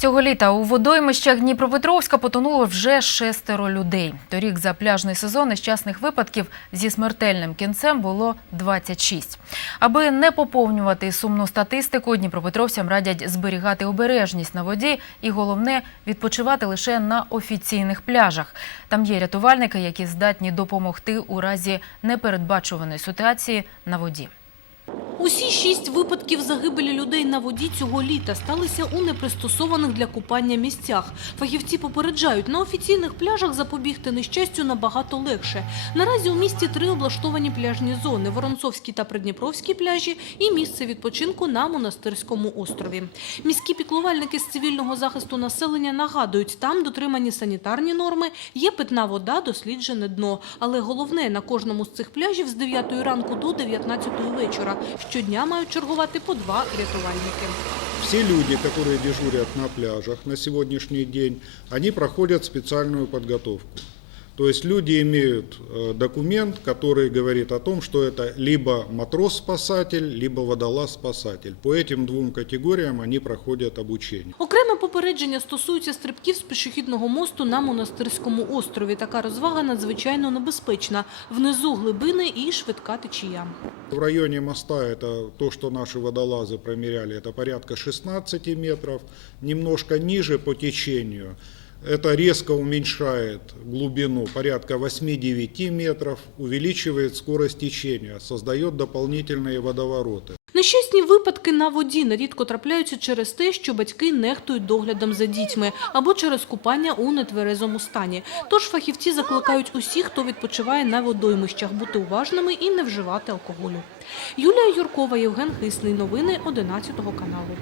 Цього літа у водоймищах Дніпропетровська потонуло вже шестеро людей. Торік за пляжний сезон нещасних випадків зі смертельним кінцем було 26. Аби не поповнювати сумну статистику, дніпропетровцям радять зберігати обережність на воді і, головне, відпочивати лише на офіційних пляжах. Там є рятувальники, які здатні допомогти у разі непередбачуваної ситуації на воді. Усі шість випадків загибелі людей на воді цього літа сталися у непристосованих для купання місцях. Фахівці попереджають, на офіційних пляжах запобігти нещастю набагато легше. Наразі у місті три облаштовані пляжні зони – Воронцовський та Придніпровський пляжі і місце відпочинку на Монастирському острові. Міські піклувальники з цивільного захисту населення нагадують, там дотримані санітарні норми, є питна вода, досліджене дно. Але головне, на кожному з цих пляжів з 9 ранку до 19 вечора щодня мають чергувати по два рятувальники. Все люди, которые дежурят на пляжах на сегодняшний день, они проходят специальную подготовку. То есть люди имеют э, документ, который говорит о том, что это либо матрос-спасатель, либо водолаз-спасатель. По этим двум категориям они проходят обучение. Окреме попередження стосується стрибків з пішохідного мосту на Монастирському острові. Така розвага надзвичайно небезпечна. Внизу глибини і швидка течія. В районе моста это то, что наши водолазы промеряли, это порядка 16 метров. Немножко ниже по течению это резко уменьшает глубину порядка 8-9 метров, увеличивает скорость течения, создает дополнительные водовороты. Нещасні випадки на воді нерідко трапляються через те, що батьки нехтують доглядом за дітьми або через купання у нетверезому стані. Тож фахівці закликають усіх, хто відпочиває на водоймищах, бути уважними і не вживати алкоголю. Юлія Юркова, Євген Хисний. Новини 11 каналу.